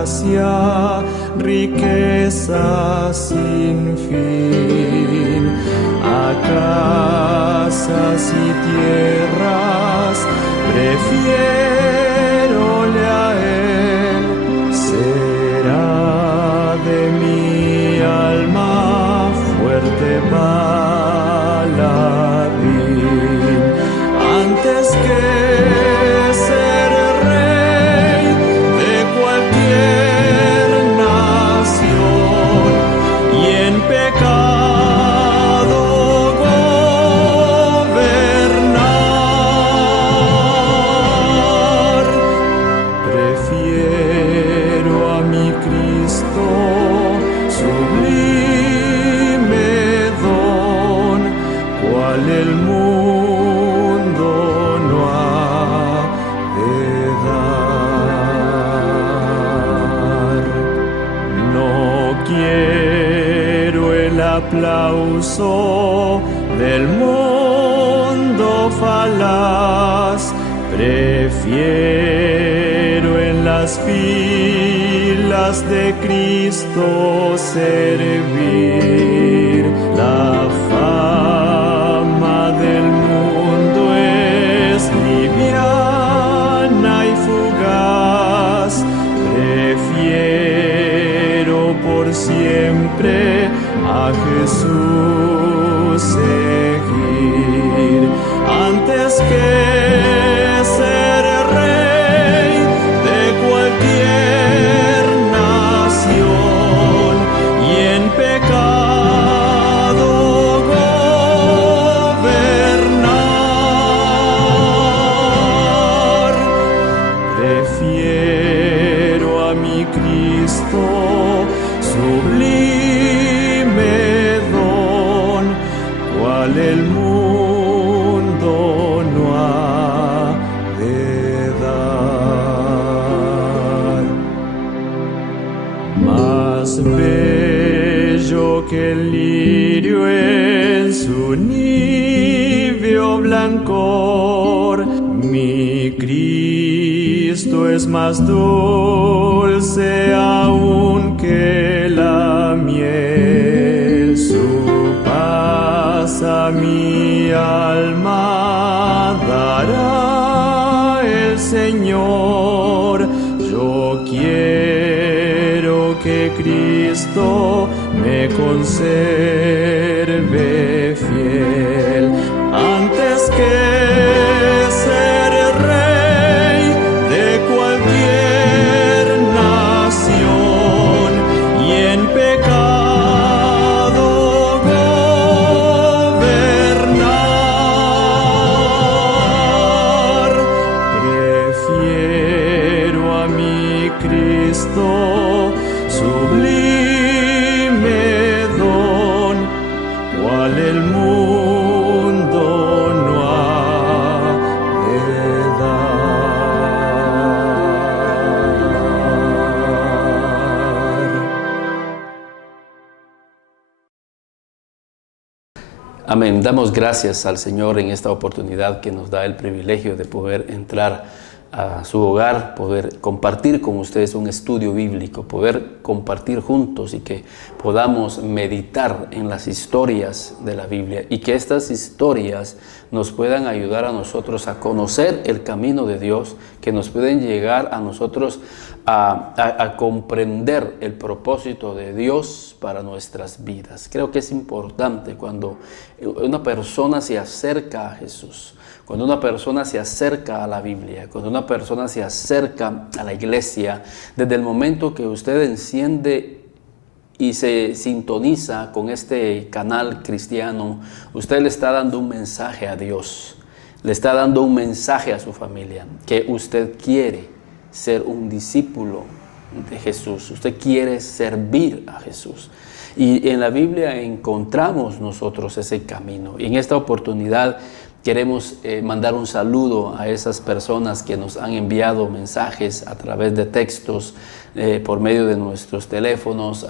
gracia, riqueza sin fin. A casas y tierras prefiérole a él. Será de mi alma fuerte paladín, antes que ser rey de cualquier nación y en pecado gobernar. Prefiero a mi Cristo sublime don, cual el mundo no ha de dar. No quiero el aplauso del mundo falaz, prefiero en las filas de Cristo servir. La fama del mundo es liviana y fugaz, prefiero por siempre a Jesús seguir, antes que ser rey de cualquier nación y en pecado gobernar. Prefiero a mi Cristo sublime don, cual el mundo no ha de dar. Más bello que el lirio en su níveo blancor, mi Cristo es más dulce aún que la miel. Su paz a mi alma dará el Señor. Yo quiero que Cristo me conserve fiel, antes que ser rey de cualquier nación y en pecado gobernar. Prefiero a mi Cristo sublime don, cual el mundo no ha de dar. Amén. Damos gracias al Señor en esta oportunidad que nos da el privilegio de poder entrar a su hogar, poder compartir con ustedes un estudio bíblico, poder compartir juntos y que podamos meditar en las historias de la Biblia y que estas historias nos puedan ayudar a nosotros a conocer el camino de Dios, que nos pueden llegar a nosotros a comprender el propósito de Dios para nuestras vidas. Creo que es importante cuando una persona se acerca a Jesús, cuando una persona se acerca a la Biblia, cuando una persona se acerca a la iglesia, desde el momento que usted enciende y se sintoniza con este canal cristiano, usted le está dando un mensaje a Dios, le está dando un mensaje a su familia, que usted quiere ser un discípulo de Jesús, usted quiere servir a Jesús. Y en la Biblia encontramos nosotros ese camino. Y en esta oportunidad queremos mandar un saludo a esas personas que nos han enviado mensajes a través de textos, por medio de nuestros teléfonos,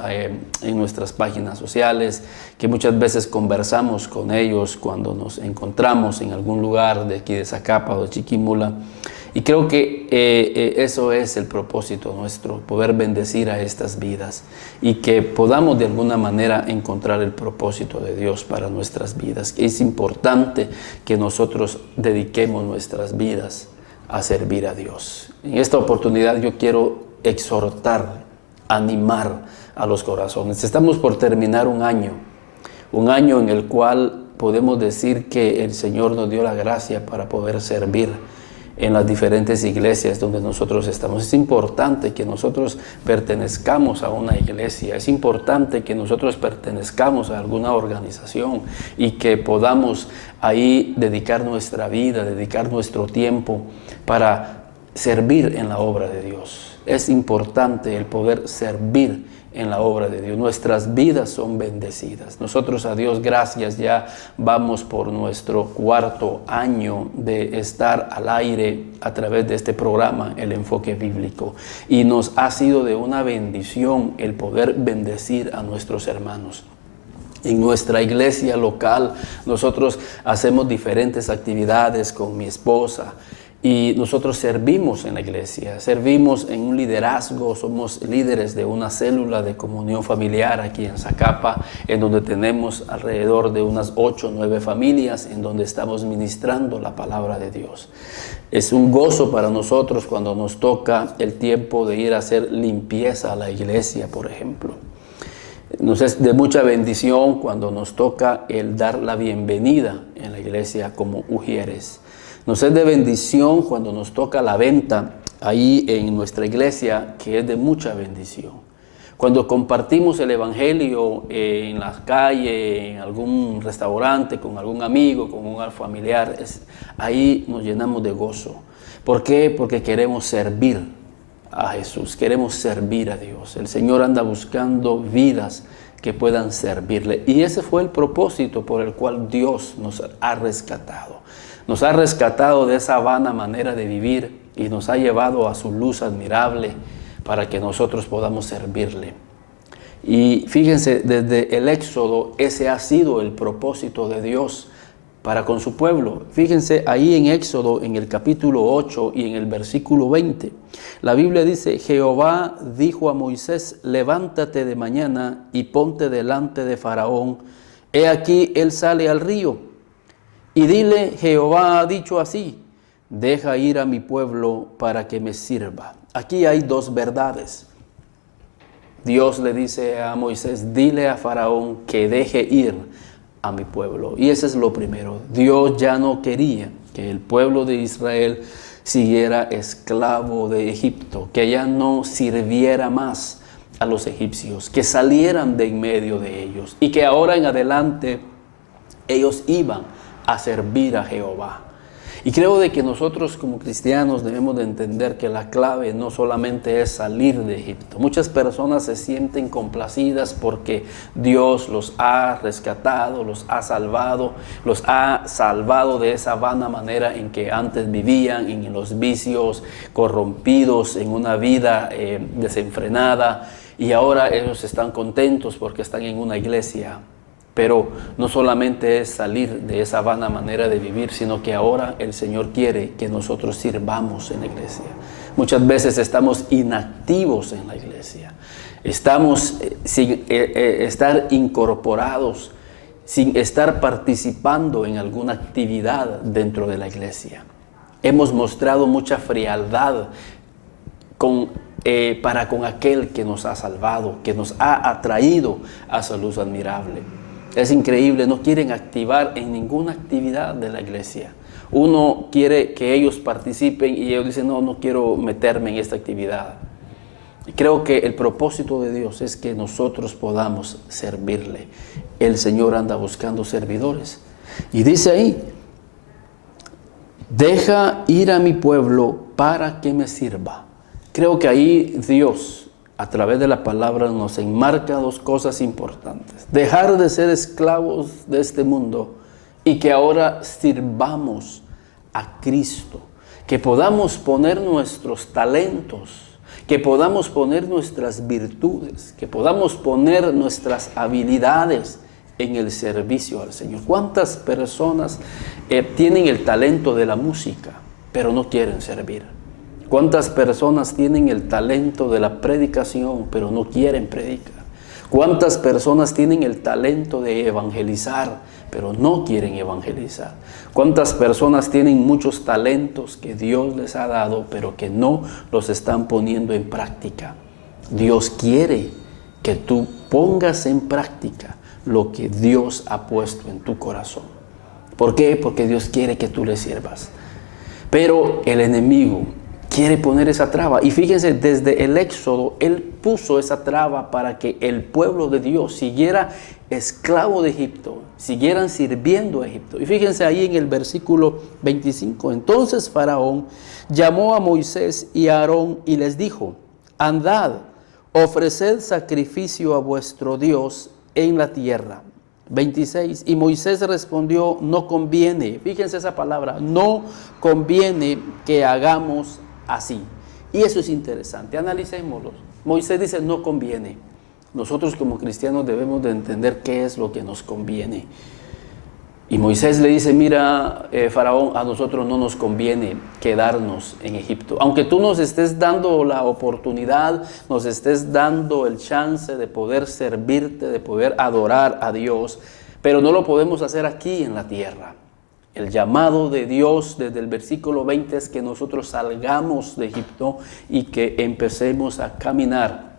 en nuestras páginas sociales, que muchas veces conversamos con ellos cuando nos encontramos en algún lugar de aquí de Zacapa o de Chiquimula. Y creo que eso es el propósito nuestro, poder bendecir a estas vidas y que podamos de alguna manera encontrar el propósito de Dios para nuestras vidas. Es importante que nosotros dediquemos nuestras vidas a servir a Dios. En esta oportunidad yo quiero exhortar, animar a los corazones. Estamos por terminar un año en el cual podemos decir que el Señor nos dio la gracia para poder servir en las diferentes iglesias donde nosotros estamos. Es importante que nosotros pertenezcamos a una iglesia, es importante que nosotros pertenezcamos a alguna organización y que podamos ahí dedicar nuestra vida, dedicar nuestro tiempo para servir en la obra de Dios. Es importante el poder servir en la obra de Dios. Nuestras vidas son bendecidas. Nosotros, a Dios gracias, ya vamos por nuestro 4º año de estar al aire a través de este programa, El Enfoque Bíblico. Y nos ha sido de una bendición el poder bendecir a nuestros hermanos. En nuestra iglesia local nosotros hacemos diferentes actividades con mi esposa. Y nosotros servimos en la iglesia, servimos en un liderazgo, somos líderes de una célula de comunión familiar aquí en Zacapa, en donde tenemos alrededor de unas 8 o 9 familias, en donde estamos ministrando la palabra de Dios. Es un gozo para nosotros cuando nos toca el tiempo de ir a hacer limpieza a la iglesia, por ejemplo. Nos es de mucha bendición cuando nos toca el dar la bienvenida en la iglesia como ujieres. Nos es de bendición cuando nos toca la venta ahí en nuestra iglesia, que es de mucha bendición. Cuando compartimos el evangelio en la calle, en algún restaurante, con algún amigo, con un familiar, ahí nos llenamos de gozo. ¿Por qué? Porque queremos servir a Jesús, queremos servir a Dios. El Señor anda buscando vidas que puedan servirle. Y ese fue el propósito por el cual Dios nos ha rescatado. Nos ha rescatado de esa vana manera de vivir y nos ha llevado a su luz admirable para que nosotros podamos servirle. Y fíjense, desde el Éxodo, ese ha sido el propósito de Dios para con su pueblo. Fíjense ahí en Éxodo, en el capítulo 8 y en el versículo 20. La Biblia dice: Jehová dijo a Moisés, levántate de mañana y ponte delante de Faraón. He aquí, él sale al río. Y dile, Jehová ha dicho así, deja ir a mi pueblo para que me sirva. Aquí hay 2 verdades. Dios le dice a Moisés, dile a Faraón que deje ir a mi pueblo. Y ese es lo primero. Dios ya no quería que el pueblo de Israel siguiera esclavo de Egipto, que ya no sirviera más a los egipcios, que salieran de en medio de ellos y que ahora en adelante ellos iban a servir a Jehová. Y creo de que nosotros como cristianos debemos de entender que la clave no solamente es salir de Egipto. Muchas personas se sienten complacidas porque Dios los ha rescatado, los ha salvado de esa vana manera en que antes vivían, en los vicios, corrompidos, en una vida desenfrenada, y ahora ellos están contentos porque están en una iglesia. Pero no solamente es salir de esa vana manera de vivir, sino que ahora el Señor quiere que nosotros sirvamos en la iglesia. Muchas veces estamos inactivos en la iglesia. Estamos sin estar incorporados, sin estar participando en alguna actividad dentro de la iglesia. Hemos mostrado mucha frialdad para con aquel que nos ha salvado, que nos ha atraído a su luz admirable. Es increíble, no quieren activar en ninguna actividad de la iglesia. Uno quiere que ellos participen y ellos dicen, no quiero meterme en esta actividad. Y creo que el propósito de Dios es que nosotros podamos servirle. El Señor anda buscando servidores. Y dice ahí, deja ir a mi pueblo para que me sirva. Creo que ahí Dios, a través de la palabra, nos enmarca 2 cosas importantes. Dejar de ser esclavos de este mundo y que ahora sirvamos a Cristo. Que podamos poner nuestros talentos, que podamos poner nuestras virtudes, que podamos poner nuestras habilidades en el servicio al Señor. ¿Cuántas personas tienen el talento de la música? pero no quieren servir? ¿Cuántas personas tienen el talento de la predicación, pero no quieren predicar? ¿Cuántas personas tienen el talento de evangelizar, pero no quieren evangelizar? ¿Cuántas personas tienen muchos talentos que Dios les ha dado, pero que no los están poniendo en práctica? Dios quiere que tú pongas en práctica lo que Dios ha puesto en tu corazón. ¿Por qué? Porque Dios quiere que tú le sirvas. Pero el enemigo quiere poner esa traba. Y fíjense, desde el Éxodo, Él puso esa traba para que el pueblo de Dios siguiera esclavo de Egipto, siguieran sirviendo a Egipto. Y fíjense ahí en el versículo 25. Entonces Faraón llamó a Moisés y a Aarón y les dijo: andad, ofreced sacrificio a vuestro Dios en la tierra. 26. Y Moisés respondió: no conviene. Fíjense esa palabra, no conviene que hagamos así. Y eso es interesante, analicémoslo. Moisés dice: no conviene. Nosotros como cristianos debemos de entender qué es lo que nos conviene. Y Moisés le dice: mira, Faraón, a nosotros no nos conviene quedarnos en Egipto. Aunque tú nos estés dando la oportunidad, nos estés dando el chance de poder servirte, de poder adorar a Dios, pero no lo podemos hacer aquí en la tierra. El llamado de Dios desde el versículo 20 es que nosotros salgamos de Egipto y que empecemos a caminar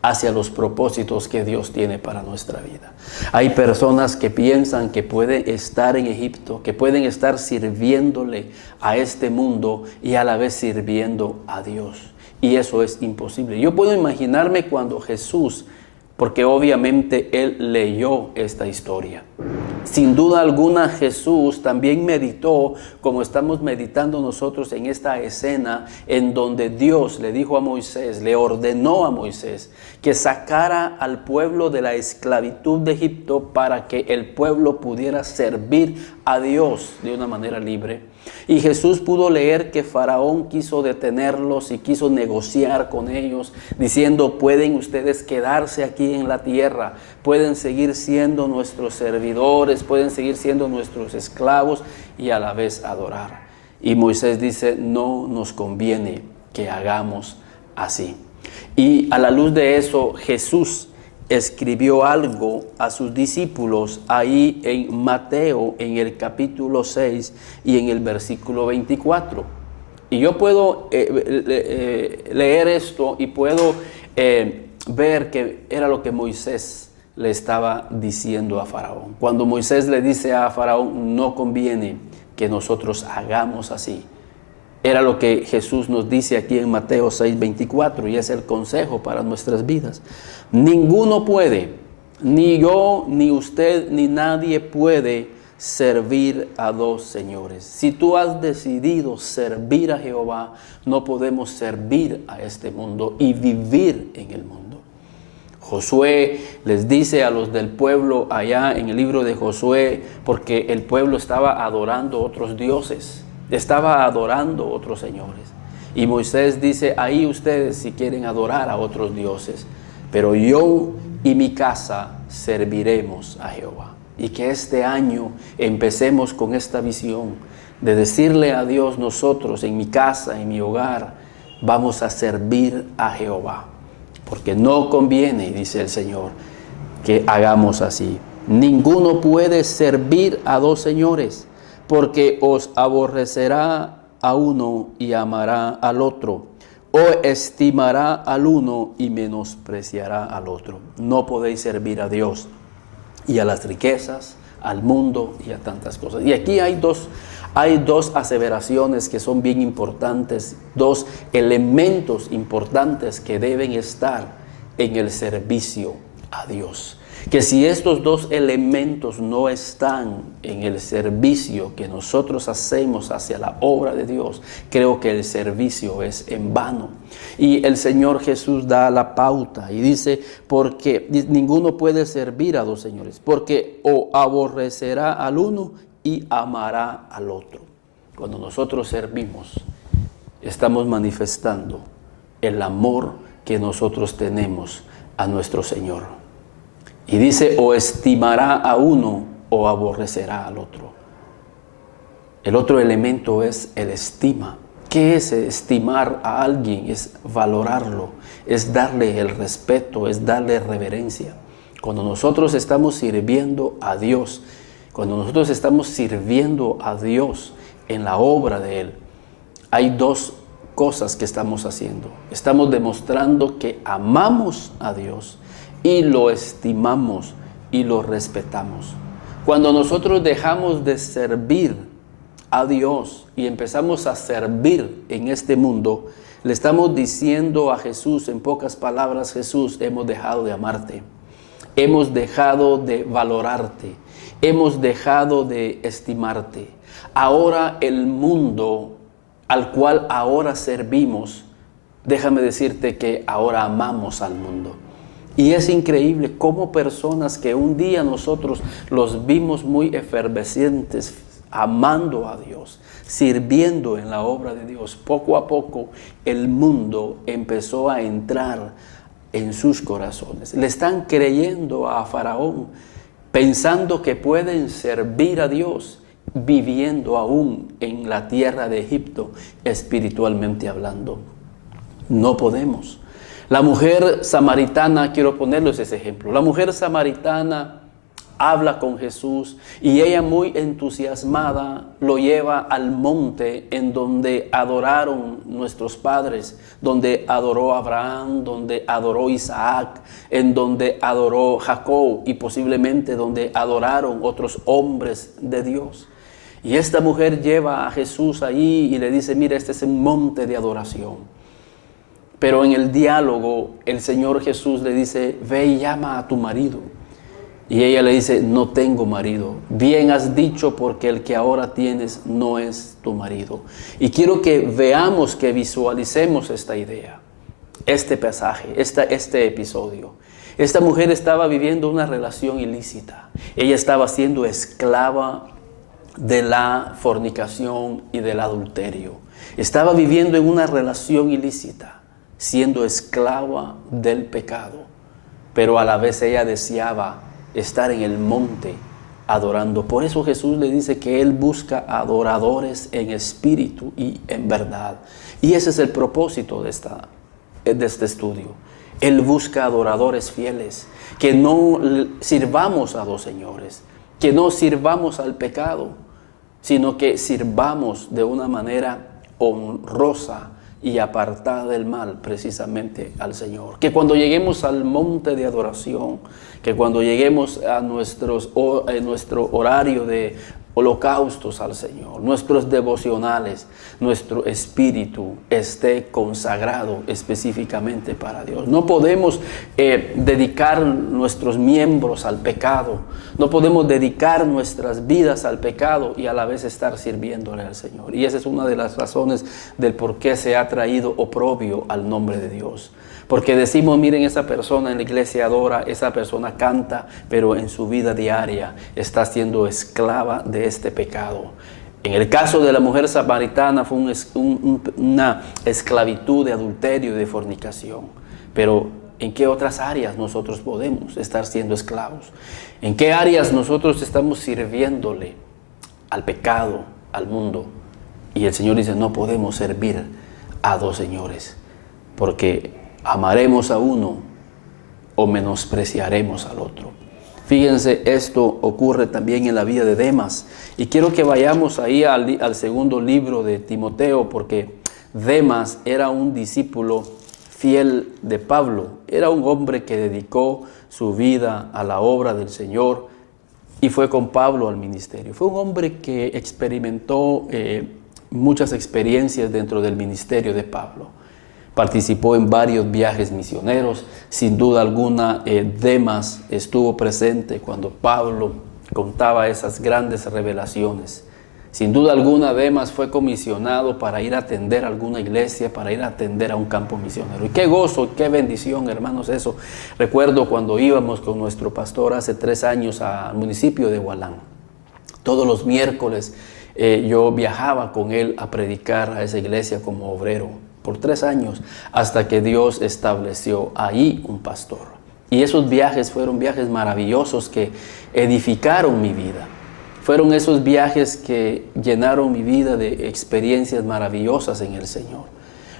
hacia los propósitos que Dios tiene para nuestra vida. Hay personas que piensan que pueden estar en Egipto, que pueden estar sirviéndole a este mundo y a la vez sirviendo a Dios. Y eso es imposible. Yo puedo imaginarme cuando Jesús, porque obviamente Él leyó esta historia. Sin duda alguna Jesús también meditó, como estamos meditando nosotros en esta escena, en donde Dios le dijo a Moisés, le ordenó a Moisés que sacara al pueblo de la esclavitud de Egipto para que el pueblo pudiera servir a Dios de una manera libre. Y Jesús pudo leer que Faraón quiso detenerlos y quiso negociar con ellos, diciendo: pueden ustedes quedarse aquí en la tierra, pueden seguir siendo nuestros servidores, pueden seguir siendo nuestros esclavos y a la vez adorar. Y Moisés dice: no nos conviene que hagamos así. Y a la luz de eso, Jesús escribió algo a sus discípulos ahí en Mateo, en el capítulo 6 y en el versículo 24. Y yo puedo leer esto y puedo ver que era lo que Moisés le estaba diciendo a Faraón. Cuando Moisés le dice a Faraón: no conviene que nosotros hagamos así, era lo que Jesús nos dice aquí en Mateo 6:24, y es el consejo para nuestras vidas. Ninguno puede, ni yo, ni usted, ni nadie puede servir a dos señores. Si tú has decidido servir a Jehová, no podemos servir a este mundo y vivir en el mundo. Josué les dice a los del pueblo allá en el libro de Josué, porque el pueblo estaba adorando otros dioses, estaba adorando otros señores. Y Moisés dice: ahí ustedes si quieren adorar a otros dioses, pero yo y mi casa serviremos a Jehová. Y que este año empecemos con esta visión de decirle a Dios: nosotros en mi casa, en mi hogar, vamos a servir a Jehová. Porque no conviene, dice el Señor, que hagamos así. Ninguno puede servir a dos señores, porque os aborrecerá a uno y amará al otro, o estimará al uno y menospreciará al otro. No podéis servir a Dios y a las riquezas, al mundo y a tantas cosas. Y aquí hay dos aseveraciones que son bien importantes, dos elementos importantes que deben estar en el servicio a Dios. Que si estos dos elementos no están en el servicio que nosotros hacemos hacia la obra de Dios, creo que el servicio es en vano. Y el Señor Jesús da la pauta y dice: porque ninguno puede servir a dos señores, porque o aborrecerá al uno y amará al otro. Cuando nosotros servimos, estamos manifestando el amor que nosotros tenemos a nuestro Señor. Y dice: o estimará a uno o aborrecerá al otro. El otro elemento es el estima. ¿Qué es estimar a alguien? Es valorarlo, es darle el respeto, es darle reverencia. Cuando nosotros estamos sirviendo a Dios, cuando nosotros estamos sirviendo a Dios en la obra de Él, hay dos cosas que estamos haciendo. Estamos demostrando que amamos a Dios y lo estimamos y lo respetamos. Cuando nosotros dejamos de servir a Dios y empezamos a servir en este mundo, le estamos diciendo a Jesús, en pocas palabras: Jesús, hemos dejado de amarte, hemos dejado de valorarte, hemos dejado de estimarte. Ahora el mundo al cual ahora servimos, déjame decirte que ahora amamos al mundo. Y es increíble cómo personas que un día nosotros los vimos muy efervescentes, amando a Dios, sirviendo en la obra de Dios, poco a poco el mundo empezó a entrar en sus corazones. Le están creyendo a Faraón, pensando que pueden servir a Dios, viviendo aún en la tierra de Egipto, espiritualmente hablando. No podemos. La mujer samaritana, quiero ponerles ese ejemplo. La mujer samaritana habla con Jesús y ella, muy entusiasmada, lo lleva al monte en donde adoraron nuestros padres, donde adoró Abraham, donde adoró Isaac, en donde adoró Jacob y posiblemente donde adoraron otros hombres de Dios. Y esta mujer lleva a Jesús ahí y le dice: mira, este es un monte de adoración. Pero en el diálogo el Señor Jesús le dice: ve y llama a tu marido. Y ella le dice: no tengo marido. Bien has dicho, porque el que ahora tienes no es tu marido. Y quiero que veamos, que visualicemos esta idea, este pasaje, este episodio. Esta mujer estaba viviendo una relación ilícita. Ella estaba siendo esclava de la fornicación y del adulterio. Estaba viviendo en una relación ilícita, siendo esclava del pecado. Pero a la vez ella deseaba estar en el monte adorando. Por eso Jesús le dice que Él busca adoradores en espíritu y en verdad. Y ese es el propósito de este estudio. Él busca adoradores fieles, que no sirvamos a dos señores, que no sirvamos al pecado, sino que sirvamos de una manera honrosa y apartada del mal, precisamente al Señor. Que cuando lleguemos al monte de adoración, que cuando lleguemos a nuestro horario de holocaustos al Señor, nuestros devocionales, nuestro espíritu esté consagrado específicamente para Dios. No podemos dedicar nuestros miembros al pecado, no podemos dedicar nuestras vidas al pecado y a la vez estar sirviéndole al Señor. Y esa es una de las razones del por qué se ha traído oprobio al nombre de Dios. Porque decimos: miren, esa persona en la iglesia adora, esa persona canta, pero en su vida diaria está siendo esclava de este pecado. En el caso de la mujer samaritana fue una esclavitud de adulterio y de fornicación. Pero ¿en qué otras áreas nosotros podemos estar siendo esclavos? ¿En qué áreas nosotros estamos sirviéndole al pecado, al mundo? Y el Señor dice: no podemos servir a dos señores, porque amaremos a uno o menospreciaremos al otro. Fíjense, esto ocurre también en la vida de Demas. Y quiero que vayamos ahí al segundo libro de Timoteo, porque Demas era un discípulo fiel de Pablo. Era un hombre que dedicó su vida a la obra del Señor y fue con Pablo al ministerio. Fue un hombre que experimentó muchas experiencias dentro del ministerio de Pablo. Participó en varios viajes misioneros. Sin duda alguna, Demas estuvo presente cuando Pablo contaba esas grandes revelaciones. Sin duda alguna, Demas fue comisionado para ir a atender a alguna iglesia, para ir a atender a un campo misionero. Y qué gozo, qué bendición, hermanos, eso. Recuerdo cuando íbamos con nuestro pastor hace 3 años al municipio de Hualán. Todos los miércoles yo viajaba con él a predicar a esa iglesia como obrero. Por 3 años, hasta que Dios estableció ahí un pastor. Y esos viajes fueron viajes maravillosos que edificaron mi vida. Fueron esos viajes que llenaron mi vida de experiencias maravillosas en el Señor.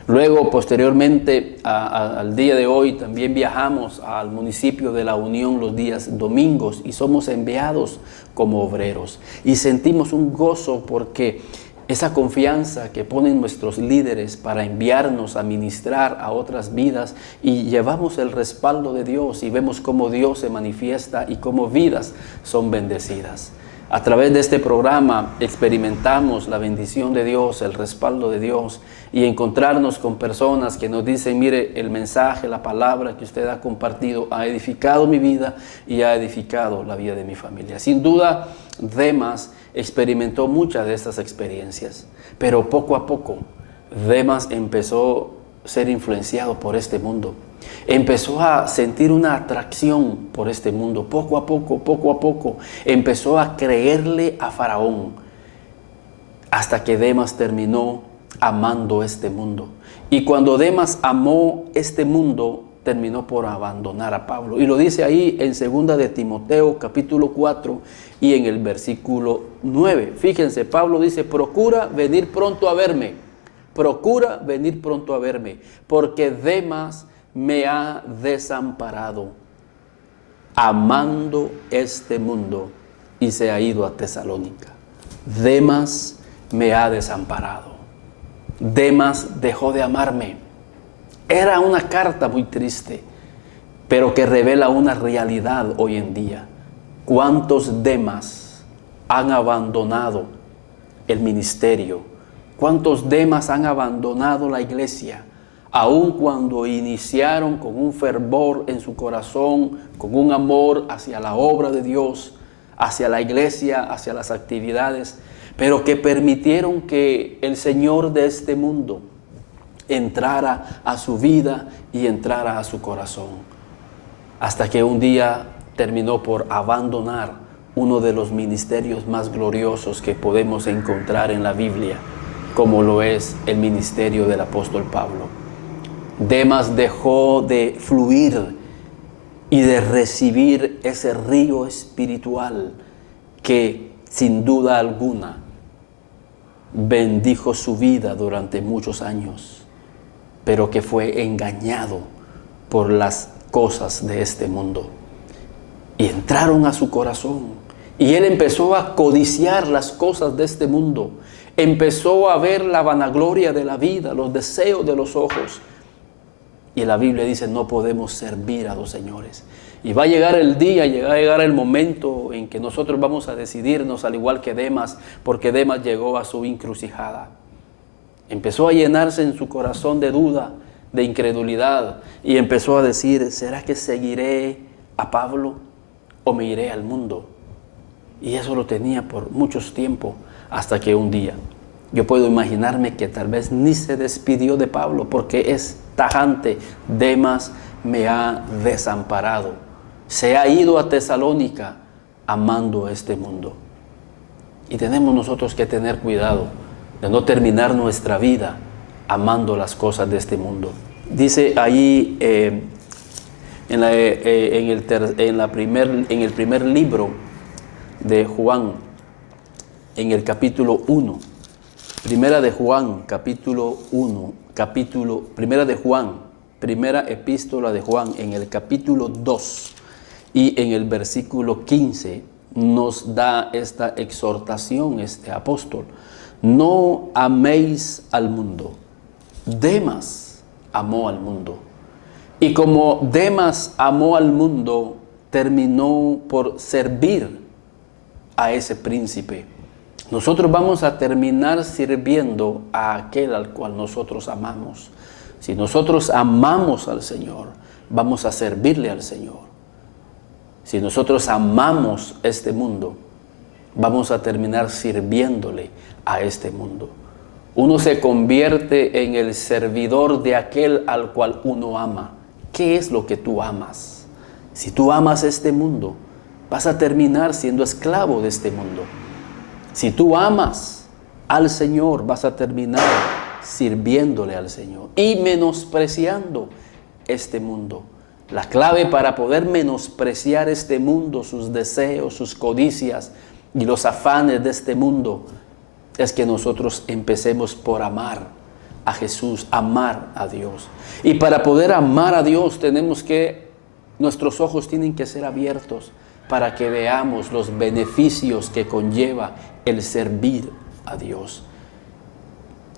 Luego, posteriormente, al día de hoy, también viajamos al municipio de La Unión los días domingos y somos enviados como obreros. Y sentimos un gozo porque esa confianza que ponen nuestros líderes para enviarnos a ministrar a otras vidas, y llevamos el respaldo de Dios y vemos cómo Dios se manifiesta y cómo vidas son bendecidas. A través de este programa experimentamos la bendición de Dios, el respaldo de Dios, y encontrarnos con personas que nos dicen: mire, el mensaje, la palabra que usted ha compartido ha edificado mi vida y ha edificado la vida de mi familia. Sin duda, Demas experimentó muchas de estas experiencias, pero poco a poco Demas empezó a ser influenciado por este mundo. Empezó a sentir una atracción por este mundo. Poco a poco, empezó a creerle a Faraón, hasta que Demas terminó amando este mundo. Y cuando Demas amó este mundo, terminó por abandonar a Pablo. Y lo dice ahí en 2 de Timoteo, capítulo 4, y en el versículo 9. Fíjense, Pablo dice: procura venir pronto a verme. Procura venir pronto a verme, porque Demas me ha desamparado, amando este mundo, y se ha ido a Tesalónica. Demas me ha desamparado. Demas dejó de amarme. Era una carta muy triste, pero que revela una realidad hoy en día. ¿Cuántos Demas han abandonado el ministerio? ¿Cuántos Demas han abandonado la iglesia? Aun cuando iniciaron con un fervor en su corazón, con un amor hacia la obra de Dios, hacia la iglesia, hacia las actividades, pero que permitieron que el Señor de este mundo entrara a su vida y entrara a su corazón, hasta que un día terminó por abandonar uno de los ministerios más gloriosos que podemos encontrar en la Biblia, como lo es el ministerio del apóstol Pablo. Demas dejó de fluir y de recibir ese río espiritual que sin duda alguna bendijo su vida durante muchos años, pero que fue engañado por las cosas de este mundo. Y entraron a su corazón, y él empezó a codiciar las cosas de este mundo. Empezó a ver la vanagloria de la vida, los deseos de los ojos. Y la Biblia dice: no podemos servir a dos señores. Y va a llegar el día, va a llegar el momento en que nosotros vamos a decidirnos, al igual que Demas, porque Demas llegó a su encrucijada. Empezó a llenarse en su corazón de duda, de incredulidad, y empezó a decir: ¿será que seguiré a Pablo o me iré al mundo? Y eso lo tenía por muchos tiempos, hasta que un día, yo puedo imaginarme que tal vez ni se despidió de Pablo, porque es tajante: Demas me ha desamparado, se ha ido a Tesalónica amando este mundo. Y tenemos nosotros que tener cuidado de no terminar nuestra vida amando las cosas de este mundo. Dice ahí en el primer libro de Juan, en el capítulo 1, Primera de Juan, capítulo 1, primera epístola de Juan, en el capítulo 2 y en el versículo 15, nos da esta exhortación este apóstol: no améis al mundo. Demas amó al mundo. Y como Demas amó al mundo, terminó por servir a ese príncipe. Nosotros vamos a terminar sirviendo a aquel al cual nosotros amamos. Si nosotros amamos al Señor, vamos a servirle al Señor. Si nosotros amamos este mundo, vamos a terminar sirviéndole a este mundo. Uno se convierte en el servidor de aquel al cual uno ama. ¿Qué es lo que tú amas? Si tú amas este mundo, vas a terminar siendo esclavo de este mundo. Si tú amas al Señor, vas a terminar sirviéndole al Señor y menospreciando este mundo. La clave para poder menospreciar este mundo, sus deseos, sus codicias, y los afanes de este mundo, es que nosotros empecemos por amar a Jesús, amar a Dios. Y para poder amar a Dios nuestros ojos tienen que ser abiertos para que veamos los beneficios que conlleva el servir a Dios.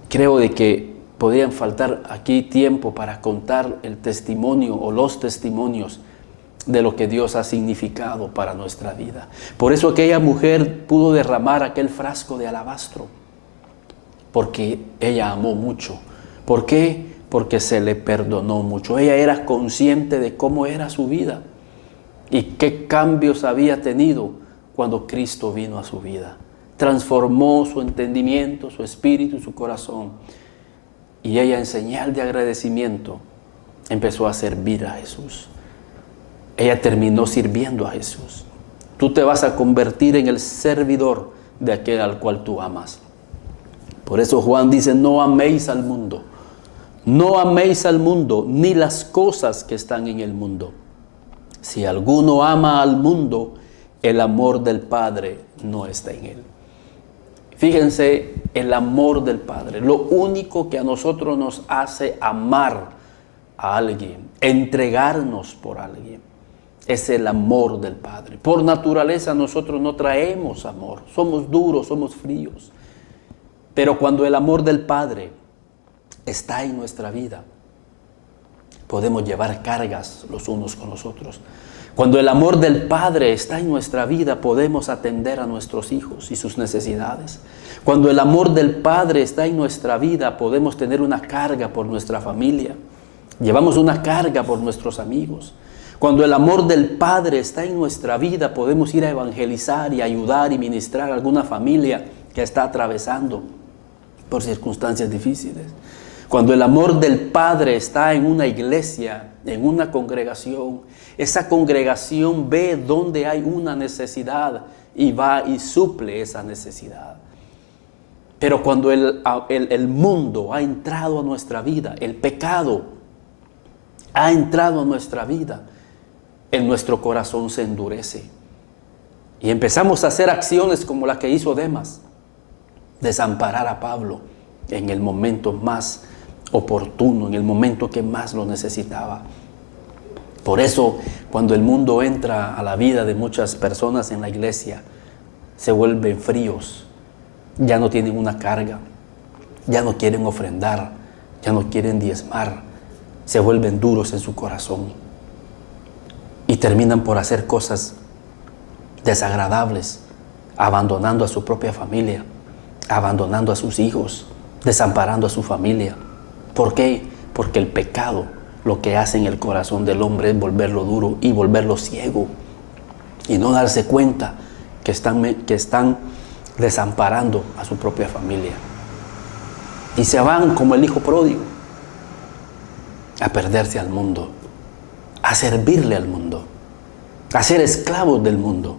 Creo de que podrían faltar aquí tiempo para contar el testimonio o los testimonios de lo que Dios ha significado para nuestra vida. Por eso aquella mujer pudo derramar aquel frasco de alabastro, porque ella amó mucho. ¿Por qué? Porque se le perdonó mucho. Ella era consciente de cómo era su vida y qué cambios había tenido cuando Cristo vino a su vida. Transformó su entendimiento, su espíritu, su corazón. Y ella, en señal de agradecimiento, empezó a servir a Jesús. Ella terminó sirviendo a Jesús. Tú te vas a convertir en el servidor de aquel al cual tú amas. Por eso Juan dice, no améis al mundo. No améis al mundo, ni las cosas que están en el mundo. Si alguno ama al mundo, el amor del Padre no está en él. Fíjense, el amor del Padre, lo único que a nosotros nos hace amar a alguien, entregarnos por alguien, es el amor del Padre. Por naturaleza nosotros no traemos amor, somos duros, somos fríos. Pero cuando el amor del Padre está en nuestra vida, podemos llevar cargas los unos con los otros. Cuando el amor del Padre está en nuestra vida, podemos atender a nuestros hijos y sus necesidades. Cuando el amor del Padre está en nuestra vida, podemos tener una carga por nuestra familia. Llevamos una carga por nuestros amigos. Cuando el amor del Padre está en nuestra vida, podemos ir a evangelizar y ayudar y ministrar a alguna familia que está atravesando por circunstancias difíciles. Cuando el amor del Padre está en una iglesia, en una congregación, esa congregación ve dónde hay una necesidad y va y suple esa necesidad. Pero cuando el mundo ha entrado a nuestra vida, el pecado ha entrado a nuestra vida, en nuestro corazón se endurece. Y empezamos a hacer acciones como la que hizo Demas, desamparar a Pablo en el momento más oportuno, en el momento que más lo necesitaba. Por eso, cuando el mundo entra a la vida de muchas personas en la iglesia, se vuelven fríos, ya no tienen una carga, ya no quieren ofrendar, ya no quieren diezmar, se vuelven duros en su corazón y terminan por hacer cosas desagradables, abandonando a su propia familia, abandonando a sus hijos, desamparando a su familia. ¿Por qué? Porque el pecado lo que hace en el corazón del hombre es volverlo duro y volverlo ciego y no darse cuenta que están desamparando a su propia familia. Y se van como el hijo pródigo a perderse al mundo, a servirle al mundo, a ser esclavos del mundo.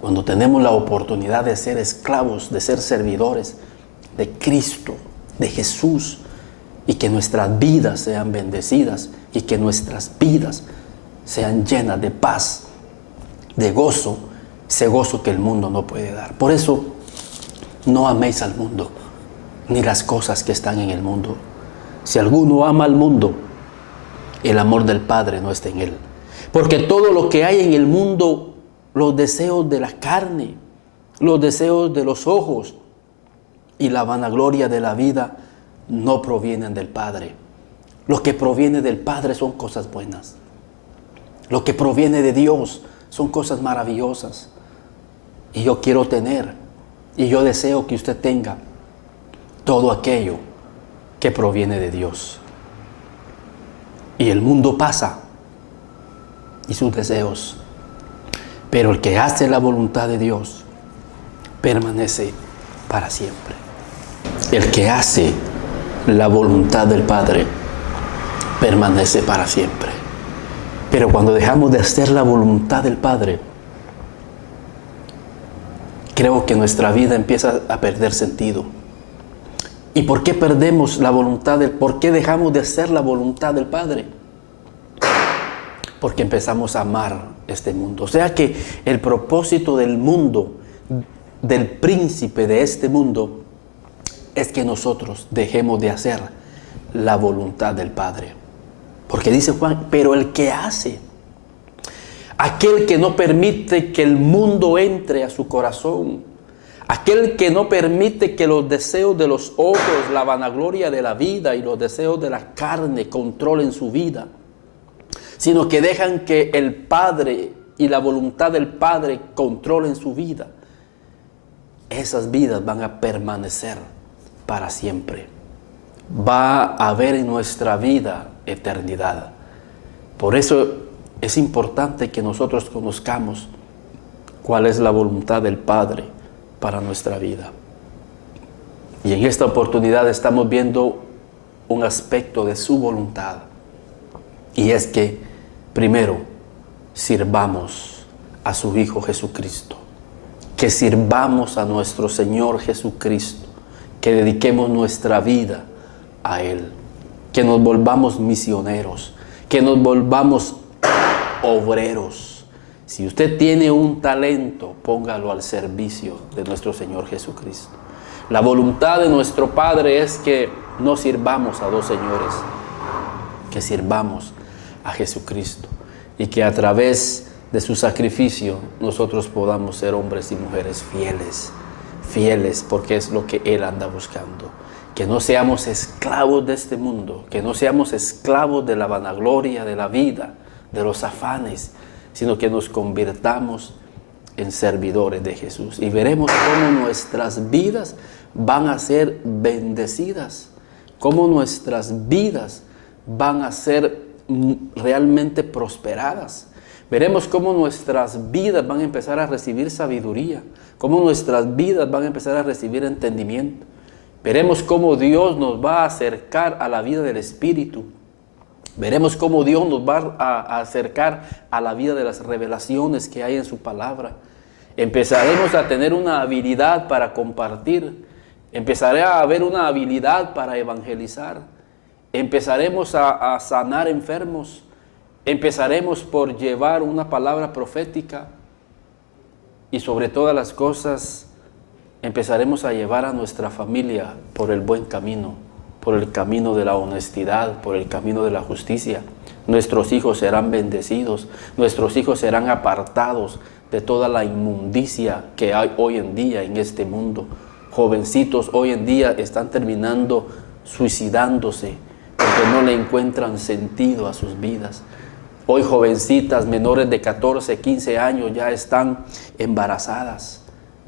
Cuando tenemos la oportunidad de ser esclavos, de ser servidores de Cristo, de Jesús, y que nuestras vidas sean bendecidas y que nuestras vidas sean llenas de paz, de gozo, ese gozo que el mundo no puede dar. Por eso, no améis al mundo, ni las cosas que están en el mundo. Si alguno ama al mundo, el amor del Padre no está en él. Porque todo lo que hay en el mundo, los deseos de la carne, los deseos de los ojos y la vanagloria de la vida, no provienen del Padre. Lo que proviene del Padre son cosas buenas. Lo que proviene de Dios son cosas maravillosas. Y yo quiero tener, y yo deseo que usted tenga todo aquello que proviene de Dios. Y el mundo pasa y sus deseos, pero el que hace la voluntad de Dios permanece para siempre. El que hace la voluntad del Padre permanece para siempre. Pero cuando dejamos de hacer la voluntad del Padre, creo que nuestra vida empieza a perder sentido. ¿Y por qué perdemos la voluntad por qué dejamos de hacer la voluntad del Padre? porque empezamos a amar este mundo. O sea que el propósito del mundo, del príncipe de este mundo, es que nosotros dejemos de hacer la voluntad del Padre. Porque dice Juan, pero el que hace, aquel que no permite que el mundo entre a su corazón, aquel que no permite que los deseos de los ojos, la vanagloria de la vida y los deseos de la carne controlen su vida, sino que dejan que el Padre y la voluntad del Padre controlen su vida, esas vidas van a permanecer para siempre. Va a haber en nuestra vida eternidad. Por eso es importante que nosotros conozcamos cuál es la voluntad del Padre para nuestra vida. Y en esta oportunidad estamos viendo un aspecto de su voluntad. Y es que, primero, sirvamos a su Hijo Jesucristo. Que sirvamos a nuestro Señor Jesucristo. Que dediquemos nuestra vida a Él. Que nos volvamos misioneros. Que nos volvamos obreros. Si usted tiene un talento, póngalo al servicio de nuestro Señor Jesucristo. La voluntad de nuestro Padre es que no sirvamos a dos señores, que sirvamos a Jesucristo y que a través de su sacrificio nosotros podamos ser hombres y mujeres fieles, fieles porque es lo que Él anda buscando. Que no seamos esclavos de este mundo, que no seamos esclavos de la vanagloria de la vida, de los afanes, sino que nos convirtamos en servidores de Jesús. Y veremos cómo nuestras vidas van a ser bendecidas, cómo nuestras vidas van a ser realmente prosperadas. Veremos cómo nuestras vidas van a empezar a recibir sabiduría, cómo nuestras vidas van a empezar a recibir entendimiento. Veremos cómo Dios nos va a acercar a la vida del Espíritu. Veremos cómo Dios nos va a acercar a la vida de las revelaciones que hay en su palabra. Empezaremos a tener una habilidad para compartir. Empezará a haber una habilidad para evangelizar. Empezaremos a sanar enfermos. Empezaremos por llevar una palabra profética. Y sobre todas las cosas, empezaremos a llevar a nuestra familia por el buen camino. Por el camino de la honestidad, por el camino de la justicia. Nuestros hijos serán bendecidos, nuestros hijos serán apartados de toda la inmundicia que hay hoy en día en este mundo. Jovencitos hoy en día están terminando suicidándose porque no le encuentran sentido a sus vidas. Hoy jovencitas menores de 14, 15 años ya están embarazadas,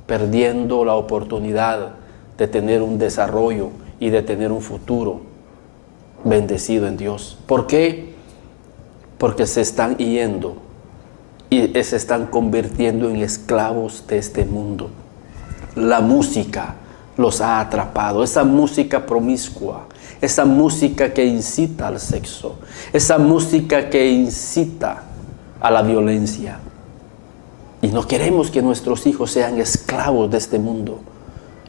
perdiendo la oportunidad de tener un desarrollo y de tener un futuro bendecido en Dios. ¿Por qué? Porque se están yendo y se están convirtiendo en esclavos de este mundo. La música los ha atrapado, esa música promiscua, esa música que incita al sexo, esa música que incita a la violencia. Y no queremos que nuestros hijos sean esclavos de este mundo.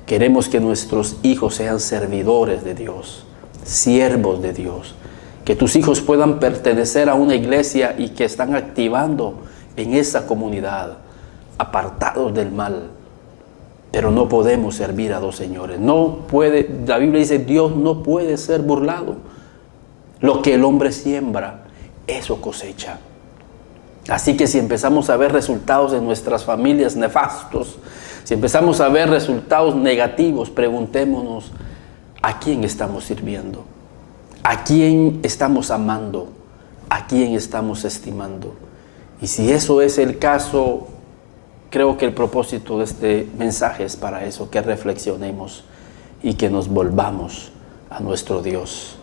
Queremos que nuestros hijos sean servidores de Dios, siervos de Dios. Que tus hijos puedan pertenecer a una iglesia y que están activando en esa comunidad, apartados del mal. Pero no podemos servir a dos señores. No puede, la Biblia dice, Dios no puede ser burlado. Lo que el hombre siembra, eso cosecha. Así que si empezamos a ver resultados en nuestras familias nefastos, si empezamos a ver resultados negativos, preguntémonos, ¿a quién estamos sirviendo? ¿A quién estamos amando? ¿A quién estamos estimando? Y si eso es el caso, creo que el propósito de este mensaje es para eso, que reflexionemos y que nos volvamos a nuestro Dios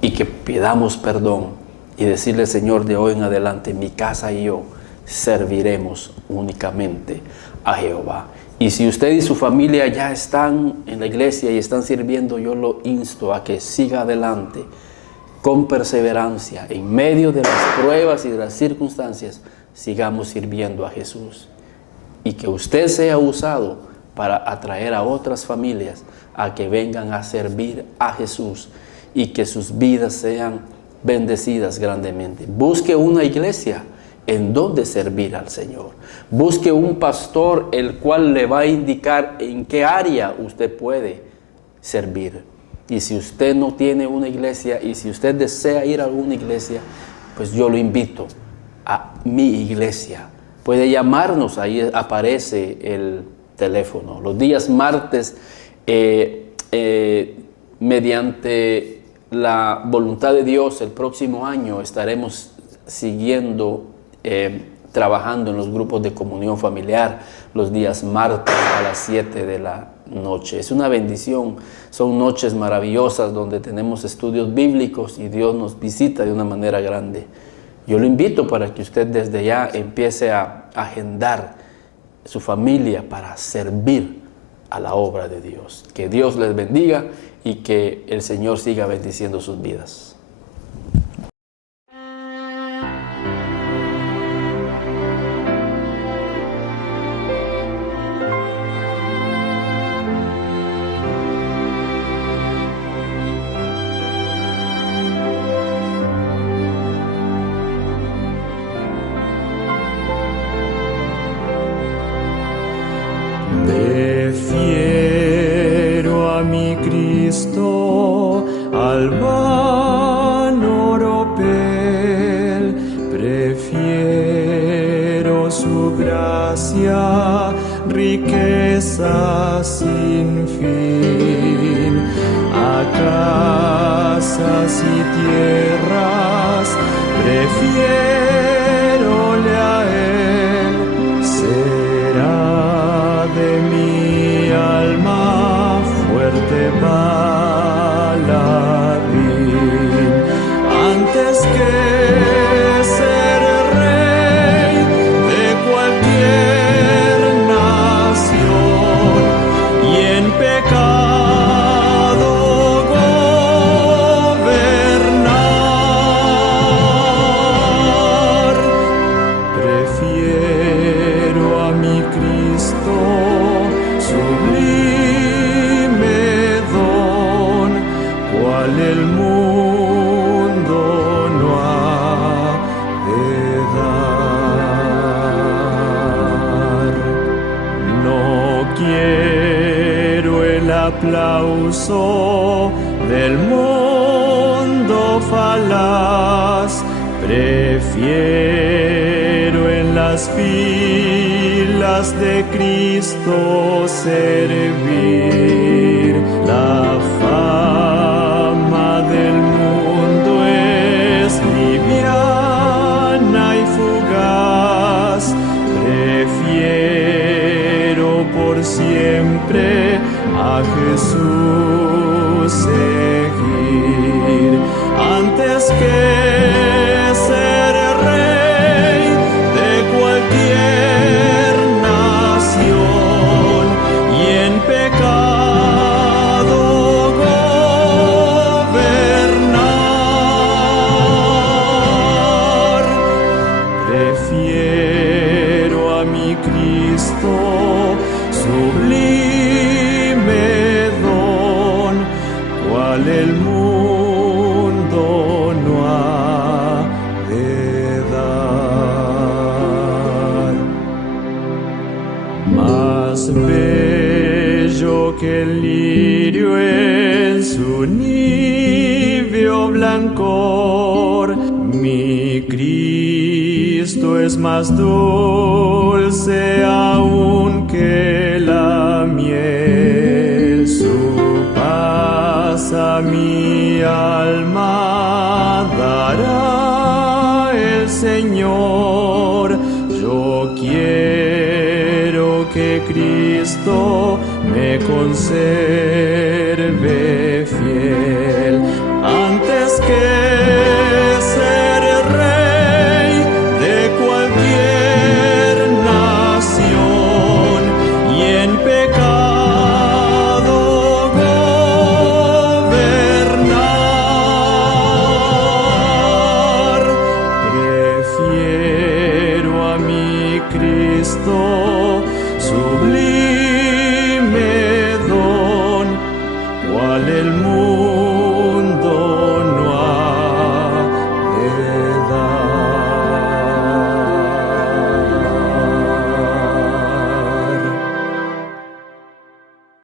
y que pidamos perdón y decirle, Señor, de hoy en adelante mi casa y yo serviremos únicamente a Jehová. Y si usted y su familia ya están en la iglesia y están sirviendo, yo lo insto a que siga adelante con perseverancia en medio de las pruebas y de las circunstancias. Sigamos sirviendo a Jesús y que usted sea usado para atraer a otras familias a que vengan a servir a Jesús y que sus vidas sean bendecidas grandemente. Busque una iglesia en donde servir al Señor. Busque un pastor el cual le va a indicar en qué área usted puede servir. Y si usted no tiene una iglesia y si usted desea ir a alguna iglesia, pues yo lo invito a mi iglesia. Puede llamarnos, ahí aparece el teléfono. Los días martes, mediante la voluntad de Dios, el próximo año estaremos siguiendo trabajando en los grupos de comunión familiar los días martes a las 7 de la noche. Es una bendición, son noches maravillosas donde tenemos estudios bíblicos y Dios nos visita de una manera grande. Yo lo invito para que usted desde ya empiece a agendar su familia para servir a la obra de Dios. Que Dios les bendiga y que el Señor siga bendiciendo sus vidas. Prefiero a mi Cristo al vano oropel, prefiero su gracia, riqueza sin fin, a casas y tierras, prefiérole a él, será de mi alma fuerte paladín, antes que ser rey de cualquier nación y en pecado gobernar. Prefiero a mi Cristo, sublime don, cual el mundo no ha de dar. No quiero el aplauso del mundo falaz, prefiero en las filas de Cristo servir. La fama del mundo es liviana y fugaz, prefiero por siempre a Jesús seguir, antes que ser rey de cualquier nación y en pecado gobernar. Prefiero a mi Cristo, sublime don, cual el mundo no ha de dar. Más bello que el lirio en su níveo blancor, mi Cristo es más dulce aún que la miel. Su paz a mi alma dará el Señor. Yo quiero que Cristo me conserve fiel, antes que ser rey de cualquier nación y en pecado gobernar. Prefiero a mi Cristo, sublime don, cual el mundo